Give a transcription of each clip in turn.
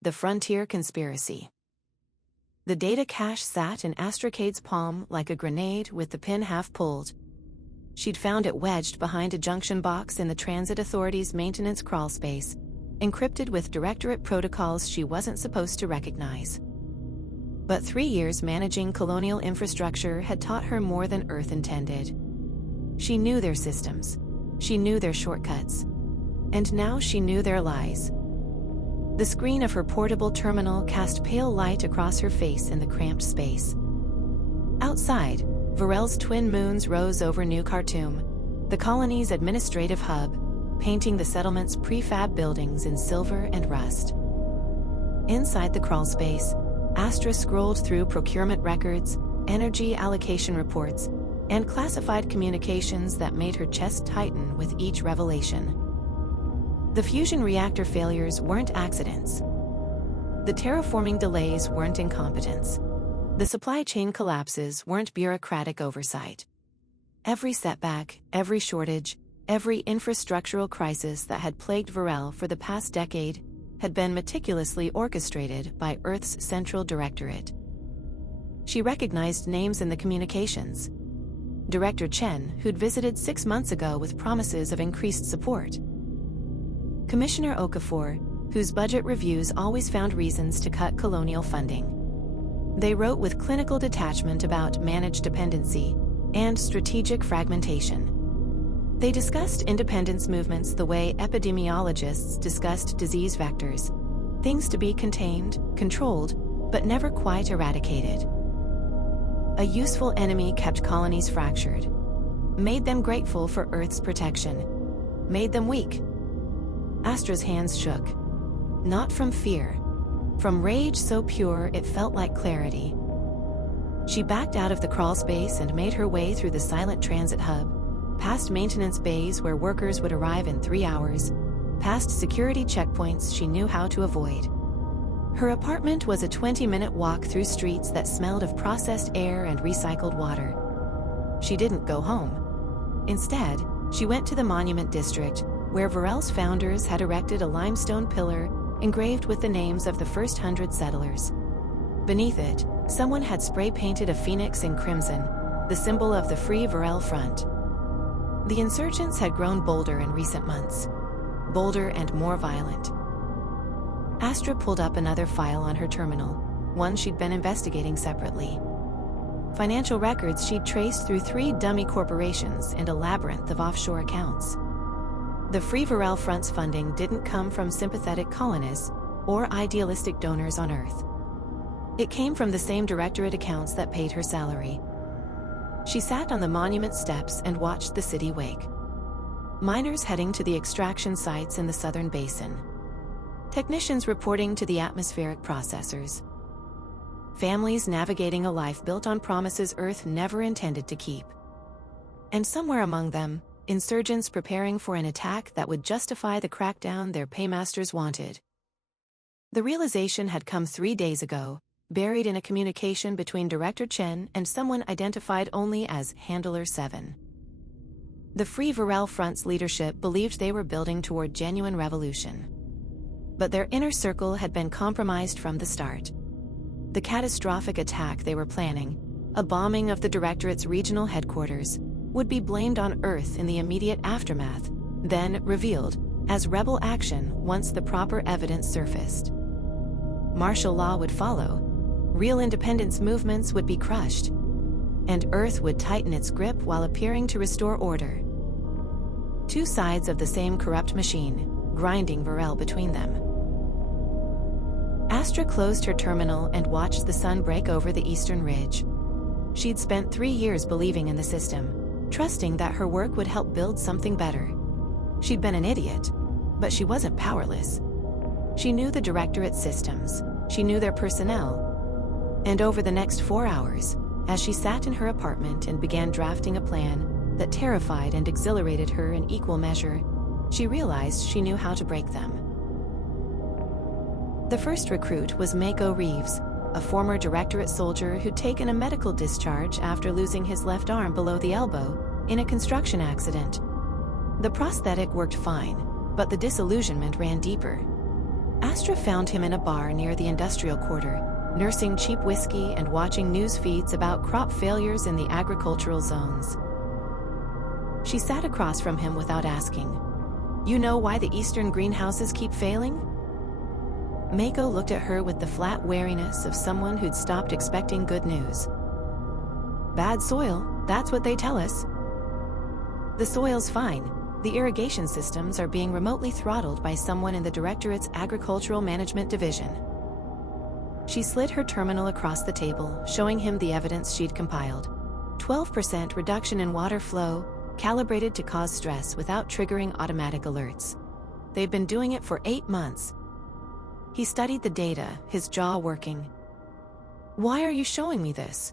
The Frontier Conspiracy. The data cache sat in Astracade's palm like a grenade with the pin half pulled. She'd found it wedged behind a junction box in the Transit Authority's maintenance crawlspace, encrypted with Directorate protocols she wasn't supposed to recognize. But 3 years managing colonial infrastructure had taught her more than Earth intended. She knew their systems. She knew their shortcuts. And now she knew their lies. The screen of her portable terminal cast pale light across her face in the cramped space. Outside, Virelle's twin moons rose over New Khartoum, the colony's administrative hub, painting the settlement's prefab buildings in silver and rust. Inside the crawlspace, Astra scrolled through procurement records, energy allocation reports, and classified communications that made her chest tighten with each revelation. The fusion reactor failures weren't accidents. The terraforming delays weren't incompetence. The supply chain collapses weren't bureaucratic oversight. Every setback, every shortage, every infrastructural crisis that had plagued Virelle for the past decade had been meticulously orchestrated by Earth's Central Directorate. She recognized names in the communications. Director Chen, who'd visited 6 months ago with promises of increased support. Commissioner Okafor, whose budget reviews always found reasons to cut colonial funding. They wrote with clinical detachment about managed dependency and strategic fragmentation. They discussed independence movements the way epidemiologists discussed disease vectors, things to be contained, controlled, but never quite eradicated. A useful enemy kept colonies fractured, made them grateful for Earth's protection, made them weak. Astra's hands shook. Not from fear. From rage so pure it felt like clarity. She backed out of the crawlspace and made her way through the silent transit hub, past maintenance bays where workers would arrive in 3 hours, past security checkpoints she knew how to avoid. Her apartment was a 20-minute walk through streets that smelled of processed air and recycled water. She didn't go home. Instead, she went to the Monument District, where Virelle's founders had erected a limestone pillar engraved with the names of the first 100 settlers. Beneath it, someone had spray-painted a phoenix in crimson, the symbol of the Free Virelle Front. The insurgents had grown bolder in recent months. Bolder and more violent. Astra pulled up another file on her terminal, one she'd been investigating separately. Financial records she'd traced through 3 dummy corporations and a labyrinth of offshore accounts. The Free Virelle Front's funding didn't come from sympathetic colonists or idealistic donors on Earth. It came from the same directorate accounts that paid her salary. She sat on the monument steps and watched the city wake. Miners heading to the extraction sites in the southern basin. Technicians reporting to the atmospheric processors. Families navigating a life built on promises Earth never intended to keep. And somewhere among them, insurgents preparing for an attack that would justify the crackdown their paymasters wanted. The realization had come 3 days ago, buried in a communication between Director Chen and someone identified only as Handler 7. The Free Virelle Front's leadership believed they were building toward genuine revolution. But their inner circle had been compromised from the start. The catastrophic attack they were planning, a bombing of the Directorate's regional headquarters, would be blamed on Earth in the immediate aftermath, then revealed as rebel action once the proper evidence surfaced. Martial law would follow, real independence movements would be crushed, and Earth would tighten its grip while appearing to restore order. 2 sides of the same corrupt machine, grinding Virelle between them. Astra closed her terminal and watched the sun break over the eastern ridge. She'd spent 3 years believing in the system, trusting that her work would help build something better. She'd been an idiot, but she wasn't powerless. She knew the Directorate's systems, she knew their personnel. And over the next 4 hours, as she sat in her apartment and began drafting a plan that terrified and exhilarated her in equal measure, she realized she knew how to break them. The first recruit was Mako Reeves, a former Directorate soldier who'd taken a medical discharge after losing his left arm below the elbow in a construction accident. The prosthetic worked fine, but the disillusionment ran deeper. Astra found him in a bar near the industrial quarter, nursing cheap whiskey and watching news feeds about crop failures in the agricultural zones. She sat across from him without asking, "You know why the eastern greenhouses keep failing?" Mako looked at her with the flat wariness of someone who'd stopped expecting good news. "Bad soil, that's what they tell us." "The soil's fine. The irrigation systems are being remotely throttled by someone in the Directorate's Agricultural Management Division." She slid her terminal across the table, showing him the evidence she'd compiled. 12% reduction in water flow, calibrated to cause stress without triggering automatic alerts. They've been doing it for 8 months. He studied the data, his jaw working. "Why are you showing me this?"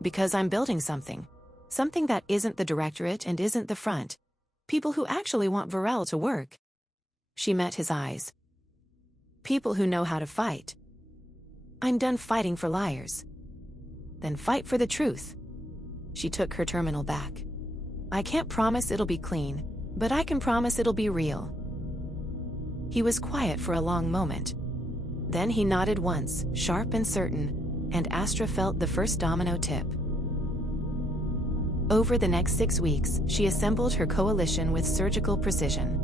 "Because I'm building something. Something that isn't the Directorate and isn't the front. People who actually want Virelle to work." She met his eyes. "People who know how to fight." "I'm done fighting for liars." "Then fight for the truth." She took her terminal back. "I can't promise it'll be clean, but I can promise it'll be real." He was quiet for a long moment. Then he nodded once, sharp and certain, and Astra felt the first domino tip. Over the next 6 weeks, she assembled her coalition with surgical precision.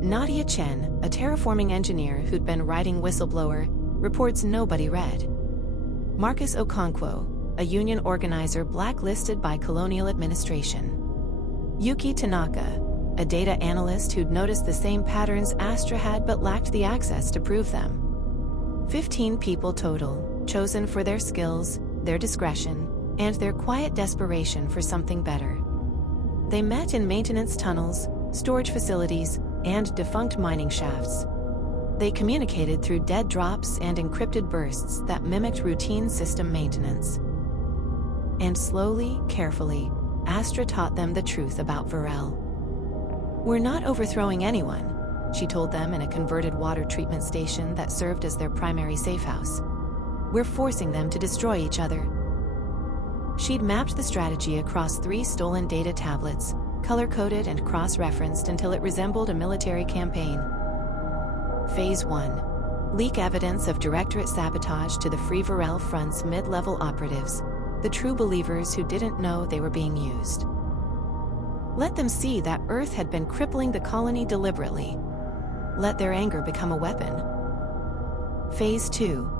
Nadia Chen, a terraforming engineer who'd been writing Whistleblower, reports nobody read. Marcus Okonkwo, a union organizer blacklisted by colonial administration. Yuki Tanaka, a data analyst who'd noticed the same patterns Astra had but lacked the access to prove them. 15 people total, chosen for their skills, their discretion, and their quiet desperation for something better. They met in maintenance tunnels, storage facilities, and defunct mining shafts. They communicated through dead drops and encrypted bursts that mimicked routine system maintenance. And slowly, carefully, Astra taught them the truth about Virelle. "We're not overthrowing anyone," she told them in a converted water treatment station that served as their primary safe house. "We're forcing them to destroy each other." She'd mapped the strategy across 3 stolen data tablets, color-coded and cross-referenced until it resembled a military campaign. Phase 1. Leak evidence of Directorate sabotage to the Free Virelle Front's mid-level operatives, the true believers who didn't know they were being used. Let them see that Earth had been crippling the colony deliberately. Let their anger become a weapon. Phase 2.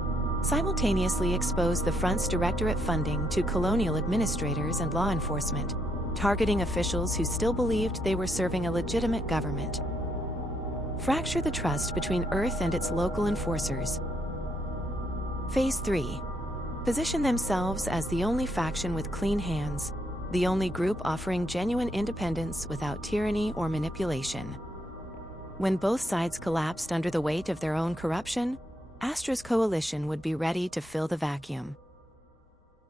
Simultaneously expose the Front's Directorate funding to colonial administrators and law enforcement, targeting officials who still believed they were serving a legitimate government. Fracture the trust between Earth and its local enforcers. Phase 3. Position themselves as the only faction with clean hands, the only group offering genuine independence without tyranny or manipulation. When both sides collapsed under the weight of their own corruption, Astra's coalition would be ready to fill the vacuum.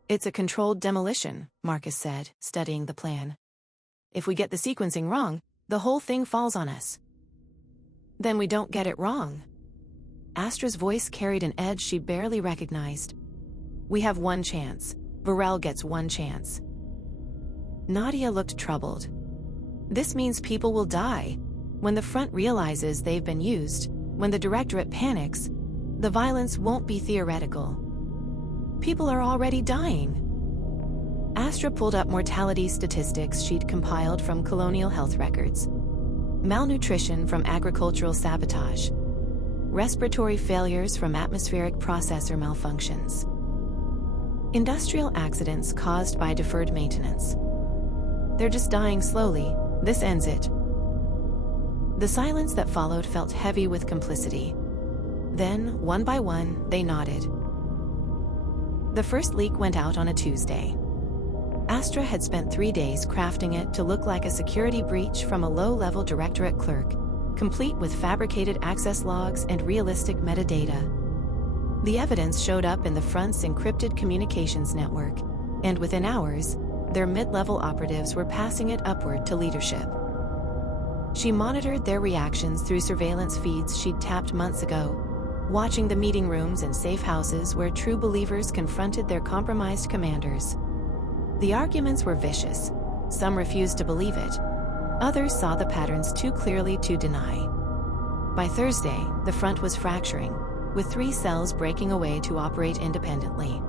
"It's a controlled demolition," Marcus said, studying the plan. "If we get the sequencing wrong, the whole thing falls on us." "Then we don't get it wrong." Astra's voice carried an edge she barely recognized. "We have one chance. Virelle gets one chance." Nadia looked troubled. "This means people will die. When the front realizes they've been used, when the Directorate panics, the violence won't be theoretical. People are already dying." Astra pulled up mortality statistics she'd compiled from colonial health records. Malnutrition from agricultural sabotage. Respiratory failures from atmospheric processor malfunctions. Industrial accidents caused by deferred maintenance. "They're just dying slowly. This ends it." The silence that followed felt heavy with complicity. Then, one by one, they nodded. The first leak went out on a Tuesday. Astra had spent 3 days crafting it to look like a security breach from a low-level Directorate clerk, complete with fabricated access logs and realistic metadata. The evidence showed up in the Front's encrypted communications network, and within hours, their mid-level operatives were passing it upward to leadership. She monitored their reactions through surveillance feeds she'd tapped months ago, watching the meeting rooms and safe houses where true believers confronted their compromised commanders. The arguments were vicious. Some refused to believe it. Others saw the patterns too clearly to deny. By Thursday, the front was fracturing, with 3 cells breaking away to operate independently.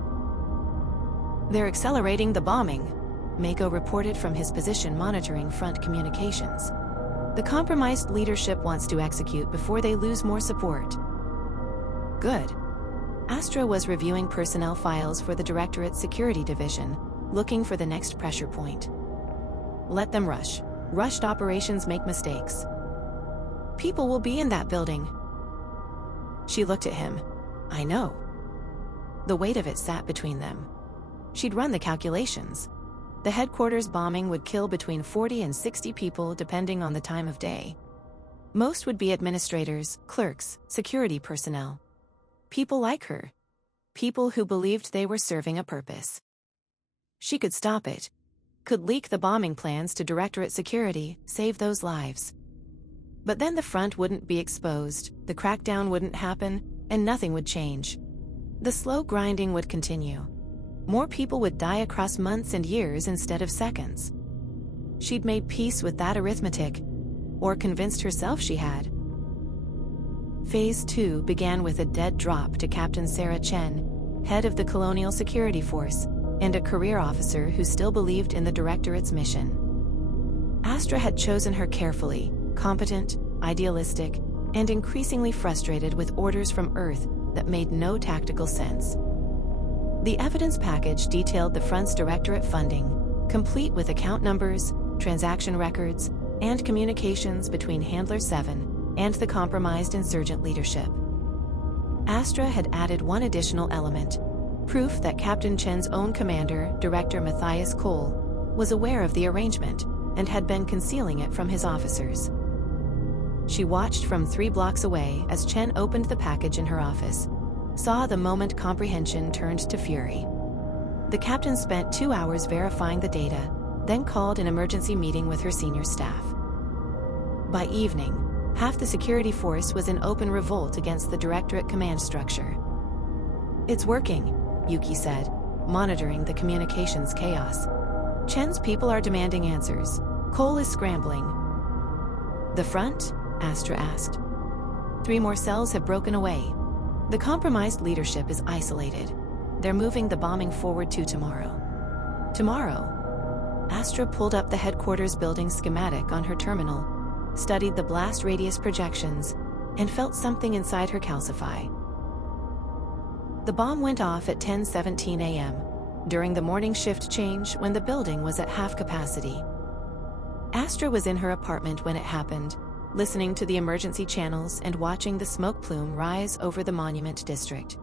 "They're accelerating the bombing," Mako reported from his position monitoring front communications. "The compromised leadership wants to execute before they lose more support." Good. Astra was reviewing personnel files for the Directorate's Security Division, looking for the next pressure point. "Let them rush. Rushed operations make mistakes. People will be in that building." She looked at him. "I know." The weight of it sat between them. She'd run the calculations. The headquarters bombing would kill between 40 and 60 people depending on the time of day. Most would be administrators, clerks, security personnel. People like her. People who believed they were serving a purpose. She could stop it. Could leak the bombing plans to Directorate Security, save those lives. But then the front wouldn't be exposed, the crackdown wouldn't happen, and nothing would change. The slow grinding would continue. More people would die across months and years instead of seconds. She'd made peace with that arithmetic, or convinced herself she had. Phase 2 began with a dead drop to Captain Sarah Chen, head of the Colonial Security Force, and a career officer who still believed in the Directorate's mission. Astra had chosen her carefully, competent, idealistic, and increasingly frustrated with orders from Earth that made no tactical sense. The evidence package detailed the front's Directorate funding, complete with account numbers, transaction records, and communications between Handler 7 and the compromised insurgent leadership. Astra had added one additional element, proof that Captain Chen's own commander, Director Matthias Cole, was aware of the arrangement and had been concealing it from his officers. She watched from 3 blocks away as Chen opened the package in her office, saw the moment comprehension turned to fury. The captain spent 2 hours verifying the data, then called an emergency meeting with her senior staff. By evening, half the security force was in open revolt against the Directorate command structure. "It's working," Yuki said, monitoring the communications chaos. "Chen's people are demanding answers. Cole is scrambling." "The front?" Astra asked. 3 more cells have broken away. The compromised leadership is isolated. They're moving the bombing forward to tomorrow. Tomorrow? Astra pulled up the headquarters building schematic on her terminal, studied the blast radius projections, and felt something inside her calcify. The bomb went off at 10:17 a.m., during the morning shift change when the building was at half capacity. Astra was in her apartment when it happened, listening to the emergency channels and watching the smoke plume rise over the Monument District.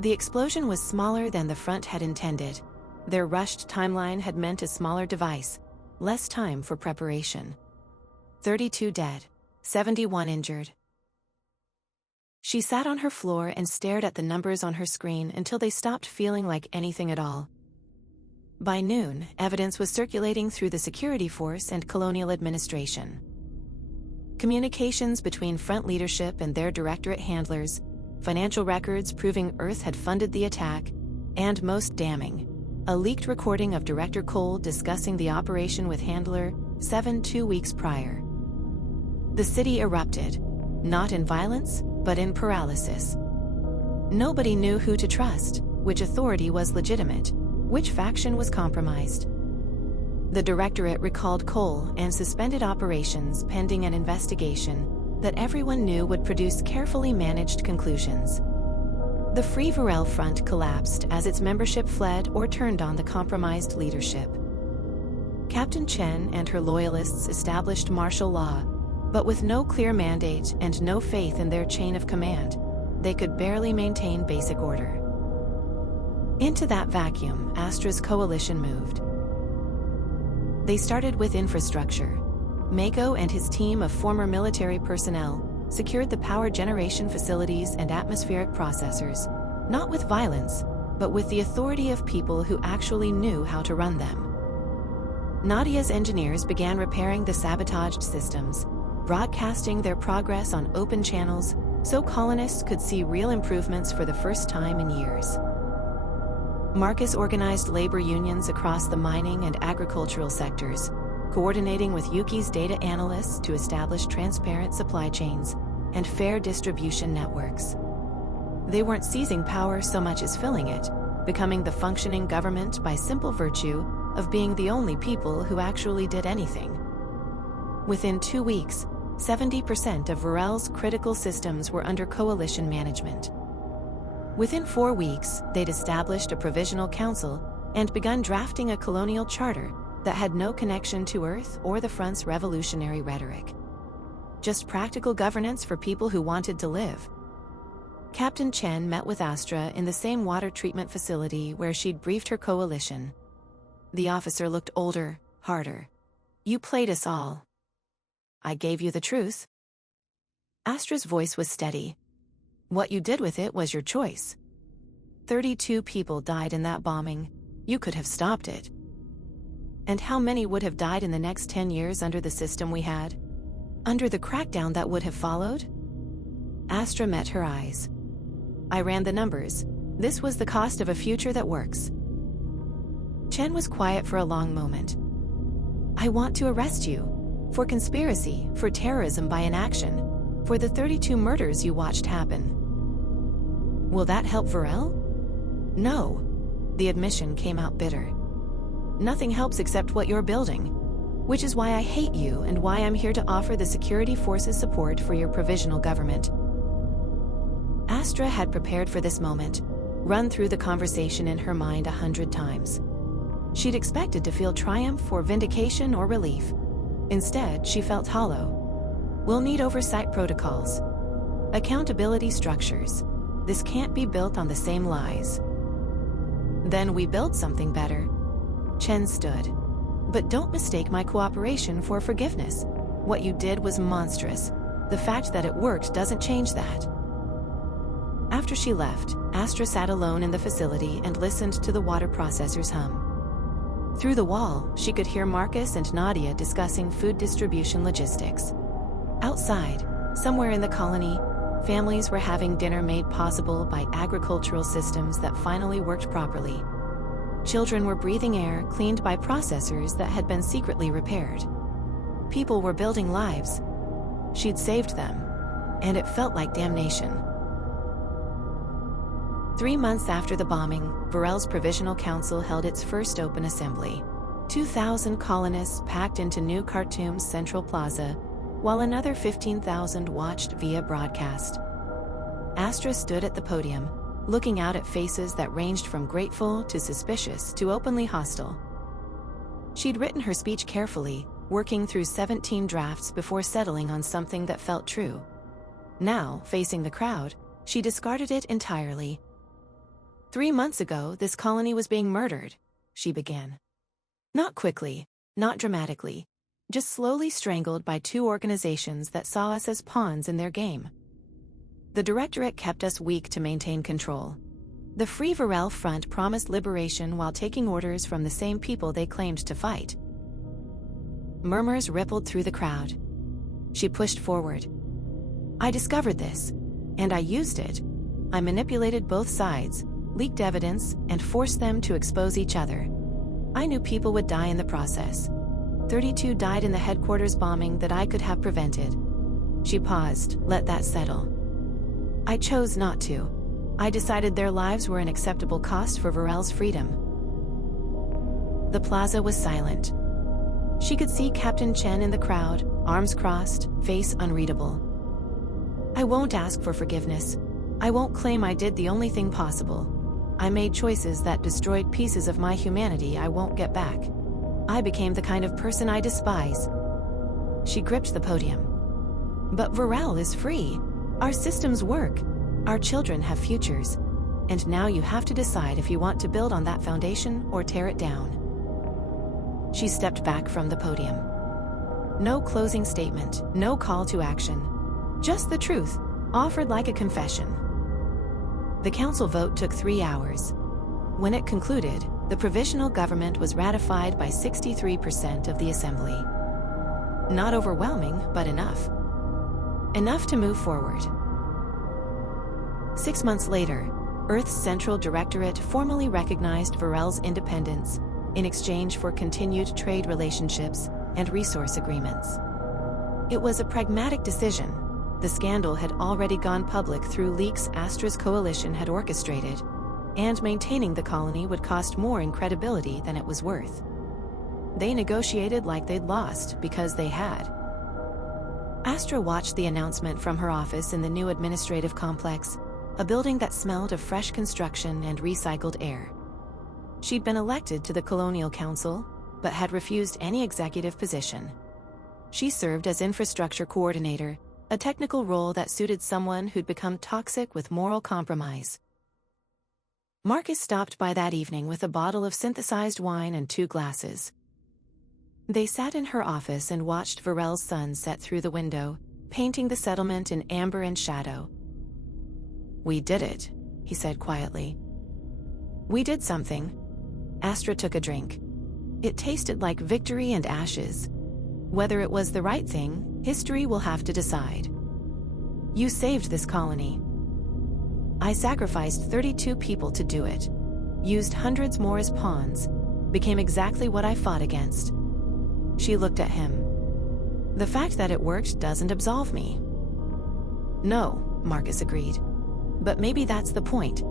The explosion was smaller than the front had intended. Their rushed timeline had meant a smaller device, less time for preparation. 32 dead, 71 injured. She sat on her floor and stared at the numbers on her screen until they stopped feeling like anything at all. By noon, evidence was circulating through the security force and colonial administration. Communications between front leadership and their Directorate handlers, financial records proving Earth had funded the attack, and most damning, a leaked recording of Director Cole discussing the operation with Handler 7 2 weeks prior. The city erupted, not in violence, but in paralysis. Nobody knew who to trust, which authority was legitimate, which faction was compromised. The Directorate recalled Cole and suspended operations pending an investigation that everyone knew would produce carefully managed conclusions. The Free Virelle Front collapsed as its membership fled or turned on the compromised leadership. Captain Chen and her loyalists established martial law, but with no clear mandate and no faith in their chain of command, they could barely maintain basic order. Into that vacuum, Astra's coalition moved. They started with infrastructure. Mako and his team of former military personnel secured the power generation facilities and atmospheric processors, not with violence, but with the authority of people who actually knew how to run them. Nadia's engineers began repairing the sabotaged systems, broadcasting their progress on open channels so colonists could see real improvements for the first time in years. Marcus organized labor unions across the mining and agricultural sectors, coordinating with Yuki's data analysts to establish transparent supply chains, and fair distribution networks. They weren't seizing power so much as filling it, becoming the functioning government by simple virtue of being the only people who actually did anything. Within 2 weeks, 70% of Virelle's critical systems were under coalition management. Within 4 weeks, they'd established a provisional council and begun drafting a colonial charter that had no connection to Earth or the Front's revolutionary rhetoric. Just practical governance for people who wanted to live. Captain Chen met with Astra in the same water treatment facility where she'd briefed her coalition. The officer looked older, harder. "You played us all. I gave you the truth." Astra's voice was steady. "What you did with it was your choice. 32 people died in that bombing. You could have stopped it. And how many would have died in the next 10 years under the system we had? Under the crackdown that would have followed?" Astra met her eyes. "I ran the numbers. This was the cost of a future that works." Chen was quiet for a long moment. "I want to arrest you. For conspiracy, for terrorism by inaction, for the 32 murders you watched happen." "Will that help Virelle?" "No." The admission came out bitter. "Nothing helps except what you're building. Which is why I hate you and why I'm here to offer the security forces support for your provisional government." Astra had prepared for this moment, run through the conversation in her mind 100 times. She'd expected to feel triumph or vindication or relief. Instead, she felt hollow. "We'll need oversight protocols. Accountability structures. This can't be built on the same lies." "Then we build something better." Chen stood. "But don't mistake my cooperation for forgiveness. What you did was monstrous. The fact that it worked doesn't change that." After she left, Astra sat alone in the facility and listened to the water processor's hum. Through the wall, she could hear Marcus and Nadia discussing food distribution logistics. Outside, somewhere in the colony, families were having dinner made possible by agricultural systems that finally worked properly. Children were breathing air cleaned by processors that had been secretly repaired. People were building lives. She'd saved them, and it felt like damnation. 3 months after the bombing, Virelle's Provisional Council held its first open assembly. 2,000 colonists packed into New Khartoum's Central Plaza, while another 15,000 watched via broadcast. Astra stood at the podium, looking out at faces that ranged from grateful to suspicious to openly hostile. She'd written her speech carefully, working through 17 drafts before settling on something that felt true. Now, facing the crowd, she discarded it entirely. 3 months ago, this colony was being murdered, she began. Not quickly, not dramatically, just slowly strangled by 2 organizations that saw us as pawns in their game. The Directorate kept us weak to maintain control. The Free Virelle Front promised liberation while taking orders from the same people they claimed to fight. Murmurs rippled through the crowd. She pushed forward. "I discovered this, and I used it. I manipulated both sides, leaked evidence, and forced them to expose each other. I knew people would die in the process. 32 died in the headquarters bombing that I could have prevented." She paused, let that settle. "I chose not to. I decided their lives were an acceptable cost for Virelle's freedom." The plaza was silent. She could see Captain Chen in the crowd, arms crossed, face unreadable. "I won't ask for forgiveness. I won't claim I did the only thing possible. I made choices that destroyed pieces of my humanity I won't get back. I became the kind of person I despise." She gripped the podium. "But Virelle is free. Our systems work. Our children have futures. And now you have to decide if you want to build on that foundation or tear it down." She stepped back from the podium. No closing statement, no call to action. Just the truth, offered like a confession. The council vote took 3 hours. When it concluded, the provisional government was ratified by 63% of the assembly. Not overwhelming, but enough. Enough to move forward. 6 months later, Earth's Central Directorate formally recognized Virelle's independence in exchange for continued trade relationships and resource agreements. It was a pragmatic decision, The scandal had already gone public through leaks Astra's coalition had orchestrated, and maintaining the colony would cost more in credibility than it was worth. They negotiated like they'd lost because they had. Astra watched the announcement from her office in the new administrative complex, a building that smelled of fresh construction and recycled air. She'd been elected to the Colonial Council, but had refused any executive position. She served as infrastructure coordinator, a technical role that suited someone who'd become toxic with moral compromise. Marcus stopped by that evening with a bottle of synthesized wine and 2 glasses. They sat in her office and watched Virelle's sun set through the window, painting the settlement in amber and shadow. "We did it," he said quietly. "We did something." Astra took a drink. It tasted like victory and ashes. Whether it was the right thing, history will have to decide. "You saved this colony." "I sacrificed 32 people to do it. Used hundreds more as pawns. Became exactly what I fought against." She looked at him. "The fact that it worked doesn't absolve me." "No," Marcus agreed. "But maybe that's the point.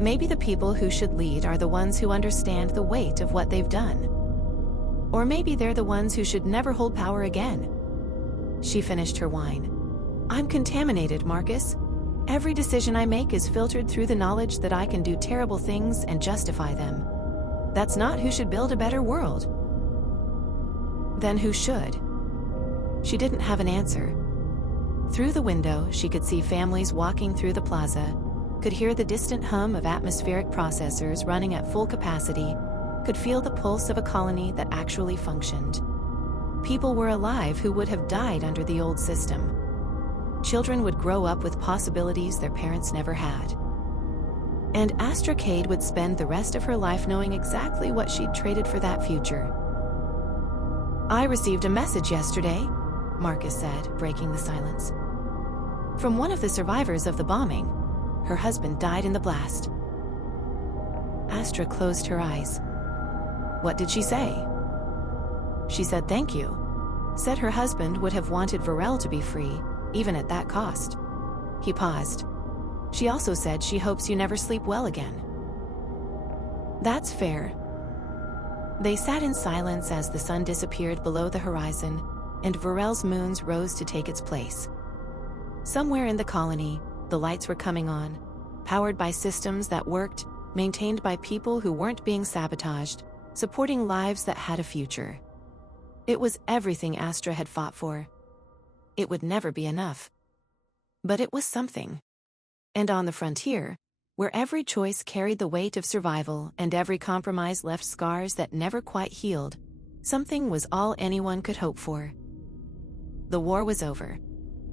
Maybe the people who should lead are the ones who understand the weight of what they've done. Or maybe they're the ones who should never hold power again." She finished her wine. "I'm contaminated, Marcus. Every decision I make is filtered through the knowledge that I can do terrible things and justify them. That's not who should build a better world." "Then who should?" She didn't have an answer. Through the window, she could see families walking through the plaza, could hear the distant hum of atmospheric processors running at full capacity, could feel the pulse of a colony that actually functioned. People were alive who would have died under the old system. Children would grow up with possibilities their parents never had. And Astra Cade would spend the rest of her life knowing exactly what she'd traded for that future. "I received a message yesterday," Marcus said, breaking the silence. "From one of the survivors of the bombing. Her husband died in the blast." Astra closed her eyes. "What did she say?" "She said thank you. Said her husband would have wanted Virelle to be free, even at that cost." He paused. "She also said she hopes you never sleep well again." "That's fair." They sat in silence as the sun disappeared below the horizon, and Virelle's moons rose to take its place. Somewhere in the colony, the lights were coming on, powered by systems that worked, maintained by people who weren't being sabotaged, supporting lives that had a future. It was everything Astra had fought for. It would never be enough. But it was something. And on the frontier, where every choice carried the weight of survival and every compromise left scars that never quite healed, something was all anyone could hope for. The war was over.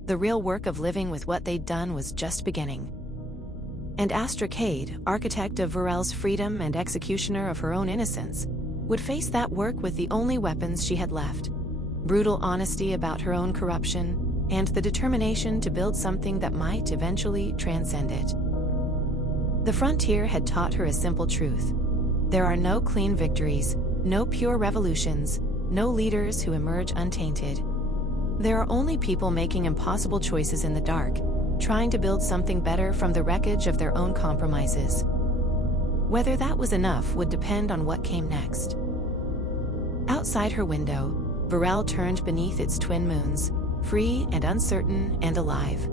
The real work of living with what they'd done was just beginning. And Astra Cade, architect of Virelle's freedom and executioner of her own innocence, would face that work with the only weapons she had left: brutal honesty about her own corruption and the determination to build something that might eventually transcend it. The frontier had taught her a simple truth. There are no clean victories, no pure revolutions, no leaders who emerge untainted. There are only people making impossible choices in the dark, trying to build something better from the wreckage of their own compromises. Whether that was enough would depend on what came next. Outside her window, Virelle turned beneath its twin moons, free and uncertain and alive.